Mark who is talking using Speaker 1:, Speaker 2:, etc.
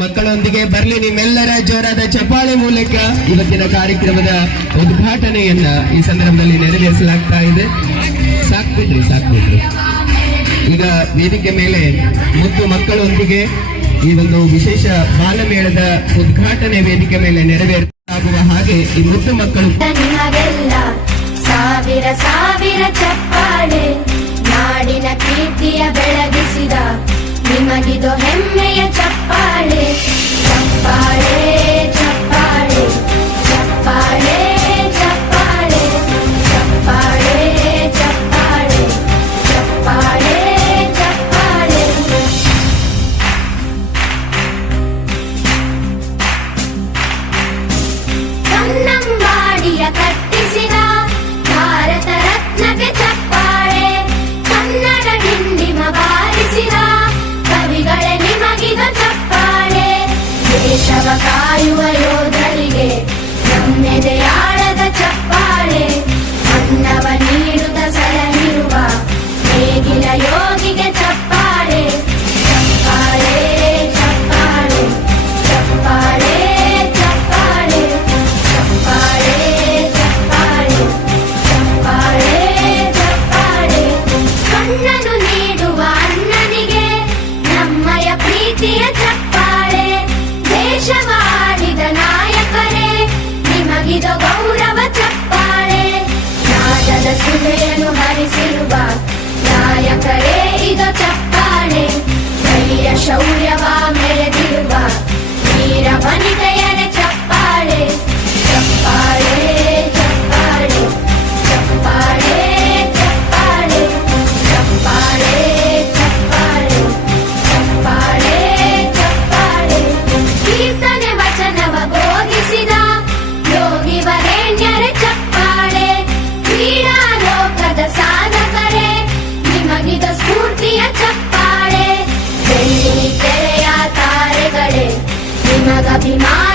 Speaker 1: ಮಕ್ಕಳೊಂದಿಗೆ ಬರಲಿ ನಿಮ್ಮೆಲ್ಲರ ಜೋರಾದ ಚಪ್ಪಾಳೆ ಮೂಲಕ. ಇವತ್ತಿನ ಕಾರ್ಯಕ್ರಮದ ಉದ್ಘಾಟನೆಯನ್ನ ಈ ಸಂದರ್ಭದಲ್ಲಿ ನೆರವೇರಿಸಲಾಗ್ತಾ ಇದೆ. ಸಾಕ್ಬಿಡ್ರಿ ಸಾಕ್ಬಿಡ್ರಿ ಈಗ ವೇದಿಕೆ ಮೇಲೆ ಮುದ್ದು ಮಕ್ಕಳೊಂದಿಗೆ ಈ ಒಂದು ವಿಶೇಷ ಬಾಲಮೇಳದ ಉದ್ಘಾಟನೆ ವೇದಿಕೆ ಮೇಲೆ ನೆರವೇರಿಸಲಾಗುವ ಹಾಗೆ ಈ ಮುದ್ದು ಮಕ್ಕಳು
Speaker 2: ಸಾವಿರ ಸಾವಿರ ಚಪ್ಪಾಳೆ, ನಾಡಿನ Sống nada de nada.